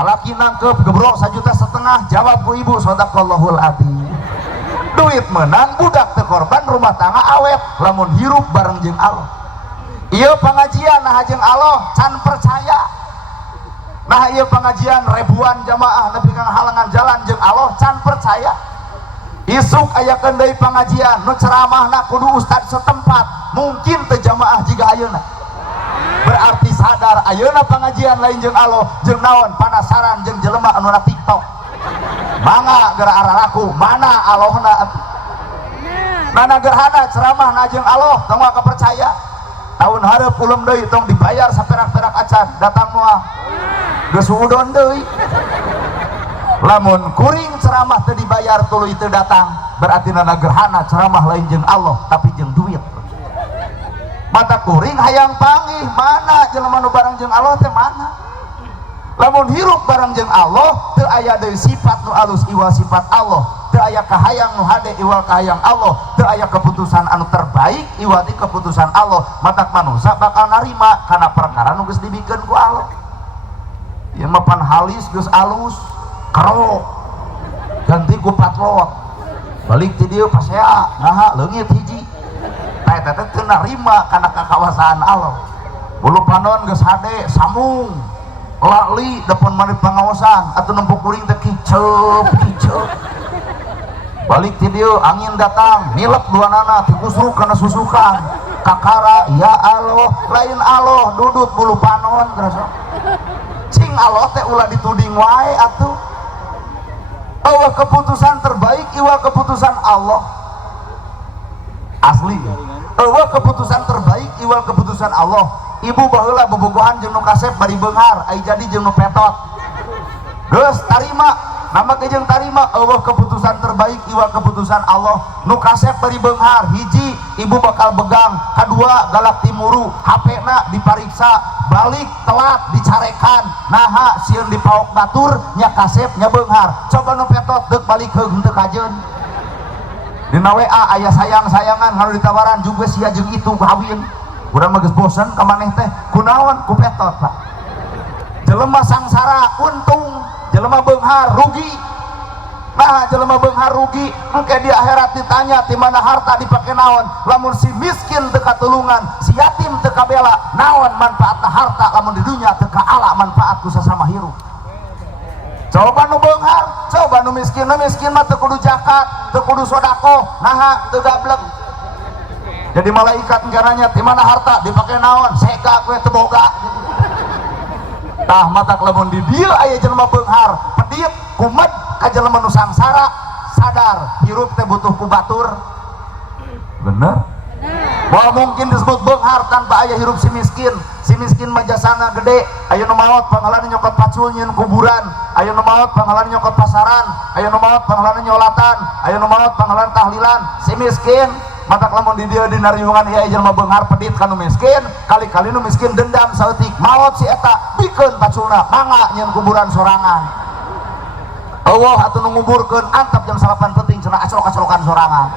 salaki nangkep gebrok 1,5 juta, jawab ku ibu sodaqallahul adzim. Duit menang budak teu korban, rumah tangga awet lamun hirup bareng jeung Allah. Ieu pengajian nah jeung Allah can percaya. Nah ieu pengajian ribuan jamaah nepi ka halangan jalan jeung Allah can percaya. Isuk aya deui pengajian nu ceramahna kudu ustad setempat, mungkin teu jamaah jiga ayeuna. Berarti sadar ayeuna pengajian lain jeung Allah jeung naon panasaran jeung jelema anu na TikTok. Mangga geura aralaku mana Allahna atuh. Mana gerhana ceramahna jeung Allah tong kepercaya. Tahun hareup ulum deui tong dibayar saperak-perak acan datang moal. Geus udon deui. Lamun kuring ceramah teu dibayar tuluy teu datang, berarti nana gerhana ceramah lain jeung Allah tapi jeung duit. Mata kuring hayang panggih mana jelema nu bareng jeung Allah teh mana. Lamun hirup bareng jeung Allah teu aya deui sifat nu alus iwal sifat Allah, teu aya kahayang nu hade iwal kahayang Allah, teu aya keputusan anu terbaik iwal di keputusan Allah. Matak manusia bakal narima karena perkara nu geus dibikeun ku Allah. Ieu mah pan halis geus alus kero ganti ku patlot balik ti dieu pasea naha leungit hiji eta teh teu narima kana kakawasaan Allah. Bulu panon geus hade sambung lali depan mari pangaosan atuh nempuk kuring teh kiceup balik ti dieu angin datang nilep duanana ti kusruk kana susukan kakara ya Allah lain Allah dudut bulu panon terasa cing Allah teh ulah dituding wae atuh. Bahwa keputusan terbaik iwa keputusan Allah asli. Bahwa keputusan terbaik iwa keputusan Allah. Ibu baheula bobogohan jeung nu kasep bari beunghar ai jadi jeung nu petot geus tarima nama ke jeung tarima eueuh keputusan terbaik iwa keputusan Allah. Nu kasep bari beunghar hiji ibu bakal begang, kadua galak timuru HP-na dipariksa balik telat dicarekan naha sieun dipaok batur nya kasep nya beunghar coba nu petot deuk balik heug teu kajeun dina WA aya sayang-sayangan nganu ditawaran juga sia jeung itu kawin urang mah geus bosen ka maneh teh kunaon ku petot Pak. Jelema sangsara untung jelema beunghar rugi. Nah jelema beunghar rugi engke di akhirat ditanya di mana harta dipake naon. Lamun si miskin teu katulungan, si yatim teu kabela, naon manfaatna harta lamun di dunya teu kaala manfaat ku sasama hirup. Coba nu beunghar, coba nu miskin mah teu kudu zakat, teu kudu sedekah, naha teu gablek. Jadi malaikat nggaranya di mana harta dipake naon, sega gue teu boga. Tah matak lamun di dieu aya jelema beunghar, pedit kumet ka jelema nu sangsara, sadar hirup teh butuh ku batur. Bener? Bahwa mungkin disebut beunghar tanpa aya hirup si miskin. Si miskin mah jasana gede, aya nu maot panghalana nyokot pacul nyieun kuburan, aya nu maot panghalana nyokot pasaran, aya nu maot panghalana nyolatan, aya nu maot panghalana tahlilan. Si miskin matak lamun di dieu dina riungan ieu jelema beunghar pedit ka nu miskin, kali-kali nu miskin dendam saeutik maot si eta bikeun paculna mangga nyieun kuburan sorangan. Allah atuh nu nguburkeun antap jam 8 penting cenah acrok-acrokan sorangan.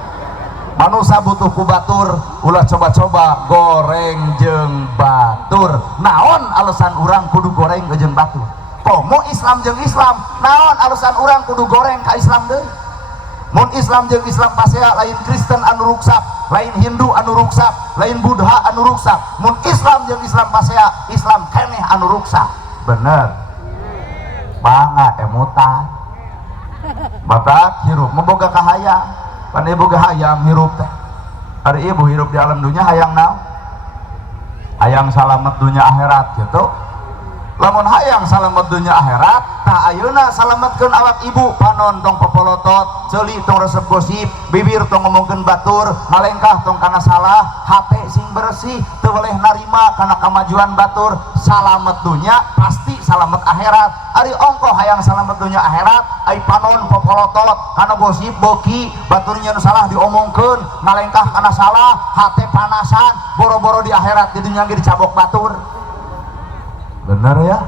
Manusia butuh ku batur, ulah coba-coba goreng jeung batur. Naon alasan urang kudu goreng jeung batur? Komo Islam jeung Islam, naon alasan urang kudu goreng ka Islam deui? Mun Islam jeung Islam pasea lain Kristen anu ruksak, lain Hindu anu ruksak, lain Buddha anu ruksak. Mun Islam jeung Islam pasea, Islam keneh anu ruksak. Bener. Bangga emutan. Batak hirup memboga kahayang. Pan ibu ge hayang hirup teh. Ari ibu hirup di alam dunia hayang naon? Hayang salamet dunia akhirat gitu. Lamun hayang salamet dunia akhirat, tah ayeuna salametkeun awak ibu panon tong popolotot, ceuli tong resep gosip, bibir tong ngomongkeun batur, malengkah tong kana salah, hate sing bersih teu boleh narima kana kamajuan batur. Salamet dunia pasti salamet akhirat. Ari ongko hayang salamet dunia akhirat, ai panon popolotot kana gosip boki, baturnya nu salah diomongkeun, malengkah kana salah, hate panasan, boro-boro di akhirat di dunia ge dicabok batur. Bener ya?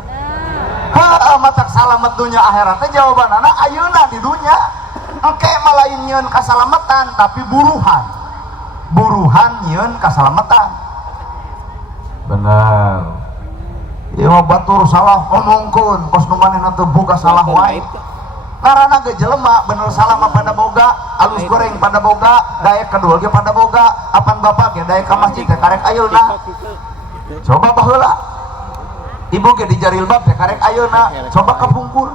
Matak salamet dunia akhirat teh jawabanana ayeuna di dunia engke malain nyieun kasalametan tapi buruhan nyieun kasalametan. Bener. ieu mah batur salah ngomongkeun kos nu manehna teu boga salah wae karena ge jelema bener salah mah pada boga alus goreng pada boga daek kedua ge pada boga apan bapak ge daek ka masjid teh karek ayeuna coba baheula ibu ge di jarilbab teh karek ayeuna coba kapungkur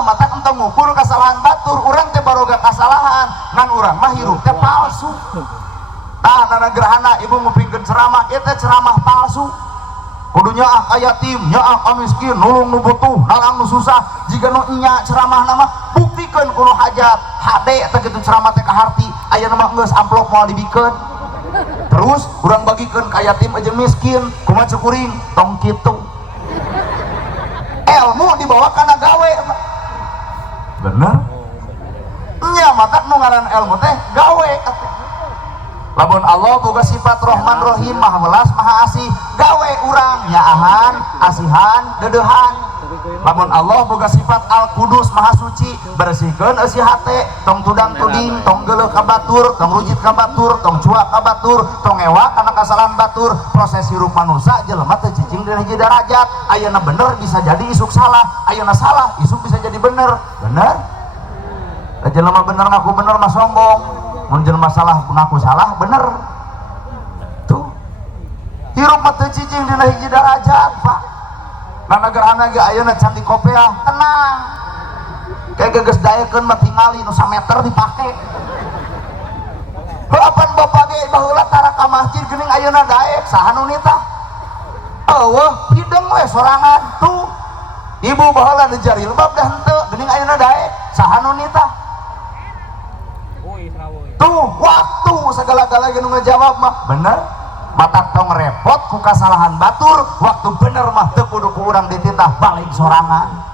mata entong ngukur kesalahan batur urang teh baroga kesalahan ngan urang mah hirup teh palsu tah nana gerhana ibu ngupingkeun ceramah ieu teh ceramah palsu kudunya ah yatim nyaah ka miskin nulung nu butuh nalang nu susah jika nu nya ceramah nama buktikeun kuno hajat hade teh kitu ceramah teh ka harti aya mah geus amplop moal dibikeun terus urang bagikeun ka yatim jeung miskin kumaha cukuring tong kitu ilmu dibawa kana gawe bener nya mata nu ngaran ilmu teh gawe lamun Allah boga sifat Rahman Rahim Maha Welas Maha Asih gawe urang nyaahan asihan dedehan lamun Allah boga sifat Al Kudus Maha Suci bersihkeun eusi hate tong tudang tuding tong geuleuh ka batur tong rujit ka batur tong cuak ka batur tong ewa kana kasalahan batur proses hirup manusia jelema teh cicing dina hiji darajat ayeuna bener bisa jadi isuk salah ayeuna salah isuk bisa jadi bener bener jelema bener ngaku bener mah sombong mun jelema salah ngaku salah bener tuh hirup mah teu cicing dina hiji darajat Pak na negarana ge ayeuna can di kopea tenang kayak geus daekeun mah tingali nu 1 meter dipake heupan bapak ge baheula tara ka masjid geuning ayeuna daek saha nu nitah eueuh hideung we sorangan tuh ibu baheula di jarilbab dah henteu geuning ayeuna daek saha nu nitah tuh waktu segala-galanya nu ngejawab mah bener mata tong repot ku kasalahan batur waktu bener mah teu kudu ku urang dititah balik sorangan